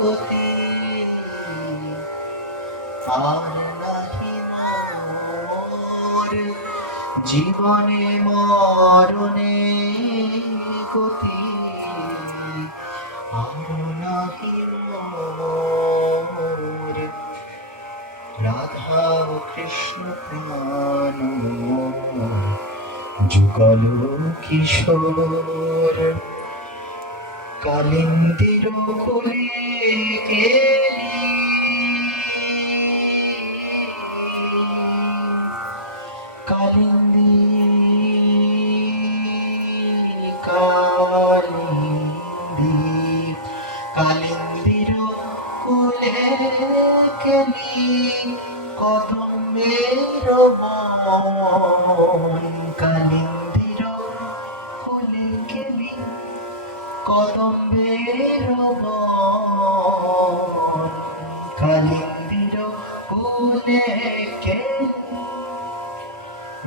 গতি আর নাহি মোর, জীবনে মরণে গতি আর নাহি মোর, রাধা ও কৃষ্ণ প্রাণ যুগল কিশোর কালিন্দির কোলে গেলি। কালিন্দি কালিন্দি কালিন্দির কোলে গেলি। কদমের মন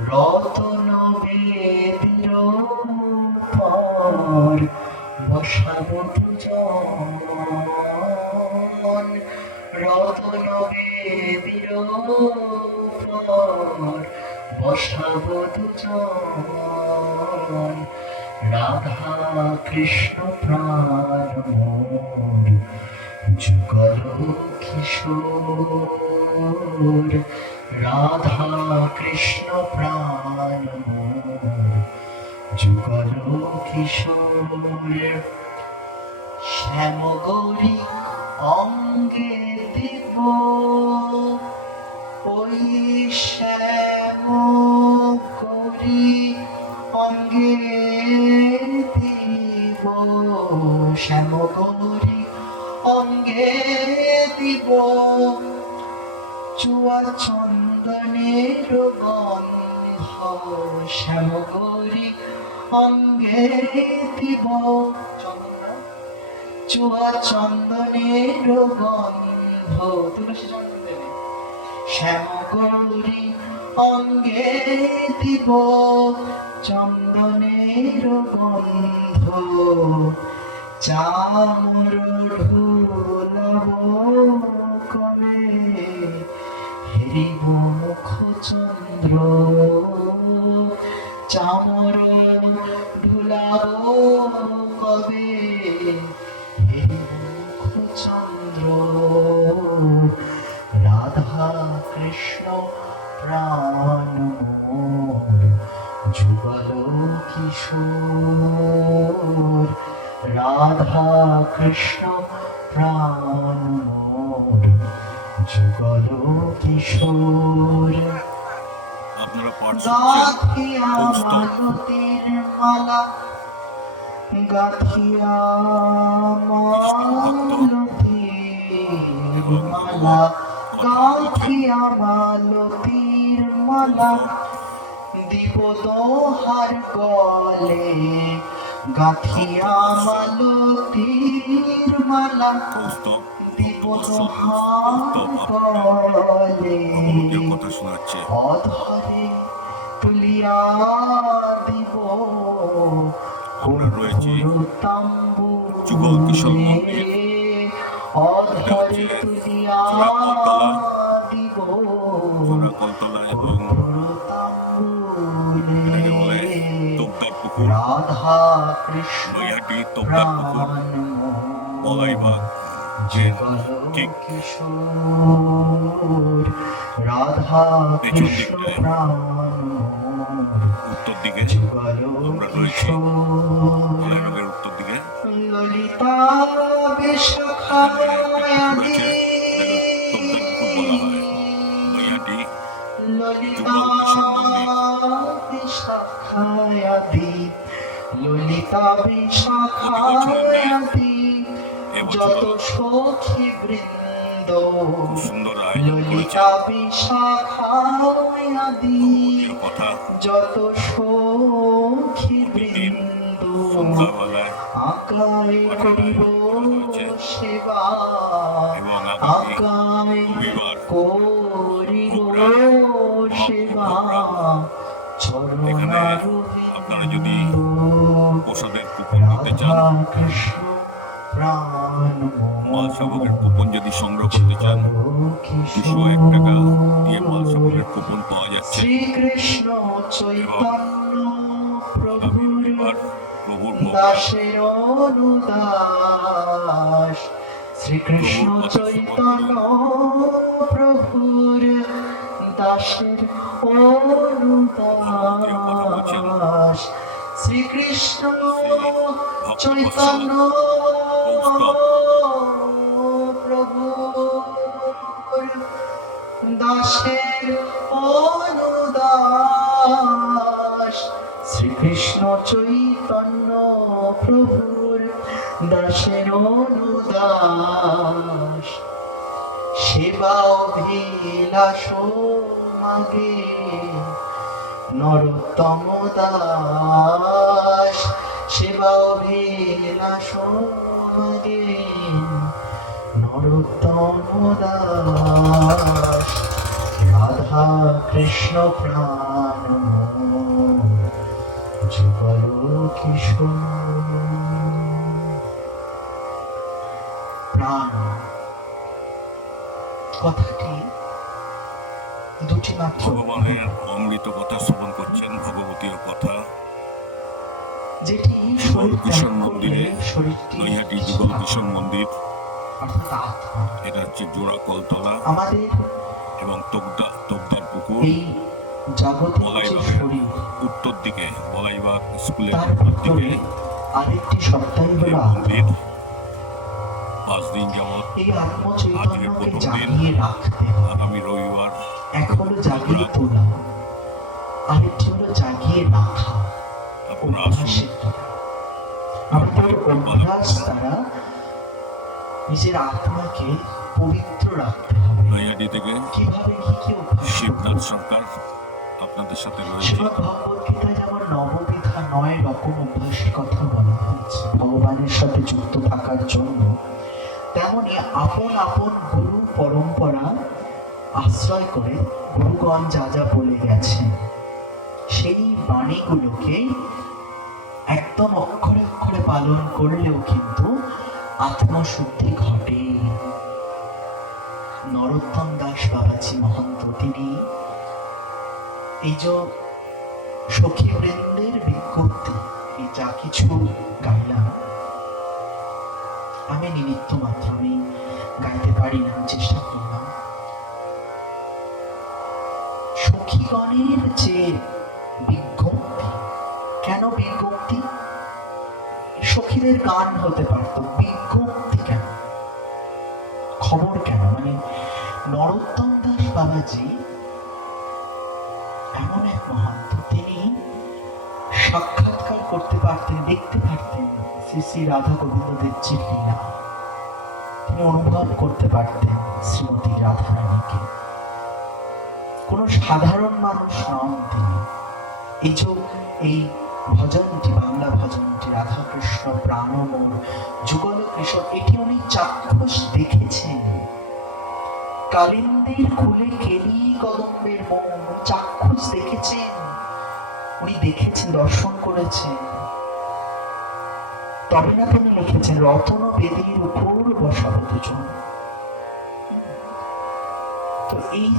রতন বেদির পর বসাব দুজন রতন বেদির পর বসাব দুজন রাধা কৃষ্ণ প্রাণ যুগল কিশোর। রাধা কৃষ্ণ প্রাণ মোর। যুগল কিশোর শ্যাম গৌরী অঙ্গে দিব। ওই শ্যাম গৌরী অঙ্গে দিব। শ্যাম গৌরী অঙ্গে দিব। চুয়া চন্দনের গন্ধ শ্যাম গৌরী অঙ্গে দিব চুয়া চন্দনের গন্ধ। তুলসী চন্দন দেবে শ্যাম গৌরী অঙ্গে দিব চন্দনের গন্ধ চামর ঢুলব কবে হেরিব মুখ চন্দ্র, চামর ঢুলাব কবে? মুখ চন্দ্র, রাধা কৃষ্ণ প্রাণ যুগল কিশোর, রাধা কৃষ্ণ প্রাণ যুগল কিশোর। গাথিয়া। মালা গাথিয়া মালতীর মালা গাথিয়া মালতীর মালা দিব দোহার গলে গাথিয়া মালতীর মালা। কথা শোনাচ্ছে তুলিয়া দিব আমরা রয়েছি যুগল কিশোর মন্দির। এটা হচ্ছে চোরাকলতলা। দিব জোড়া কলতলা এবং এটাকে বলে যে ঠিক পেছন দিকটায় উত্তর দিকে আমরা রয়েছি। উত্তর দিকে। ললিতা বিশাখায়াদি ললিতা যত সখী বৃন্দ সুন্দর আয়োজন করেছে ললিতা বিশাখায়াদি যত সখী বৃন্দ আকায় করিব সেবা আকায় করিব সেবা এখানে আপনারা যদি প্রসাদের কুপন নিতে চান প্রাণ কুপন যদি সংগ্রহ করতে চান দুশো এক টাকা দিয়ে মাল শাবকের কুপন পাওয়া যাচ্ছে। শ্রীকৃষ্ণ চৈতন্য প্রভুর দাসের অনুদাস। শ্রীকৃষ্ণ চৈতন্য শ্রীকৃষ্ণ চৈতন্য দাসের অনুদাস, শ্রীকৃষ্ণ চৈতন্য প্রভুর দাসের অনুদাস। সেবা অভিলাষ মাগে, নরোত্তম দাস। সেবা অভিলাষ কৃষ্ণ প্রাণ যুগল কিশোর প্রাণ কথাটি ভগবানের অমৃত কথা শ্রবণ করছেন ভগবতীয় কথা। শরীর কিশোর মন্দিরে নৈহাটি যুগল কিশোর মন্দির। এটা হচ্ছে জোড়া কলতলা এবং তোগদা তোগদার পুকুর। বলাইবাগের উত্তর দিকে বলাইবাগ স্কুলের উত্তর দিকে। আরেকটি সত্তাই মন্দির। পাঁচ দিন যাবৎ এই আত্মচৈতন্যকে প্রথম দিন। আগামী রবিবার হলো জাগিয়ে তোলা। আরেকটি হলো জাগিয়ে রাখা। আপনারা অভ্যাস দ্বারা নিজের আত্মাকে পবিত্র রাখতে হবে নৈহাটি থেকে কীভাবে কি কি শিবনাথ সরকার আপনাদের সাথে রয়েছে নববিধা নয় রকম অভ্যাসের কথা বলা হয়েছে ভগবানের সাথে যুক্ত থাকার জন্য তেমনি আপন আপন গুরু পরম্পরা আশ্রয় করে, গুরুগণ যা যা বলে গেছেন, সেই বাণীগুলোকে একদম অক্ষরে অক্ষরে পালন করলেও কিন্তু আত্মশুদ্ধি ঘটে। নরোত্তম দাস বাবাজি মহন্ত, তিনি এই যে সখী বৃন্দের বিজ্ঞপ্তি, এই যা কিছু গাইলাম, আমি নিমিত্ত মাত্র, আমি গাইতে পারি না চেষ্টা করলাম। সখীগণের যে বিজ্ঞপ্তি কেন বিজ্ঞপ্তি? সখীদের গান হতে পারত। বিজ্ঞপ্তি কেন? খবর কেন? মানে নরোত্তম দাস বাবাজি এমন এক মহান্ত তিনি সাক্ষাৎকার করতে পারতেন, দেখতে পারতেন শ্রী শ্রী রাধা গোবিন্দ দেবজির তিনি অনুভব করতে পারতেন শ্রীমতী রাধা রানীকে কোনো সাধারণ মানুষ নন তিনি। এই যে, এই ভজনটি বাংলা ভজনটি রাধা কৃষ্ণ প্রাণমোর যুগল কৃষ্ণ এটি উনি চাক্ষুষ দেখেছেন কালিন্দির খুলে কেলি কদম্বের মন চাক্ষুষ দেখেছেন উনি দেখেছেন, দর্শন করেছেন। তবে না তিনি লিখেছেন, রতন বেদির উপর বসাবত তো এই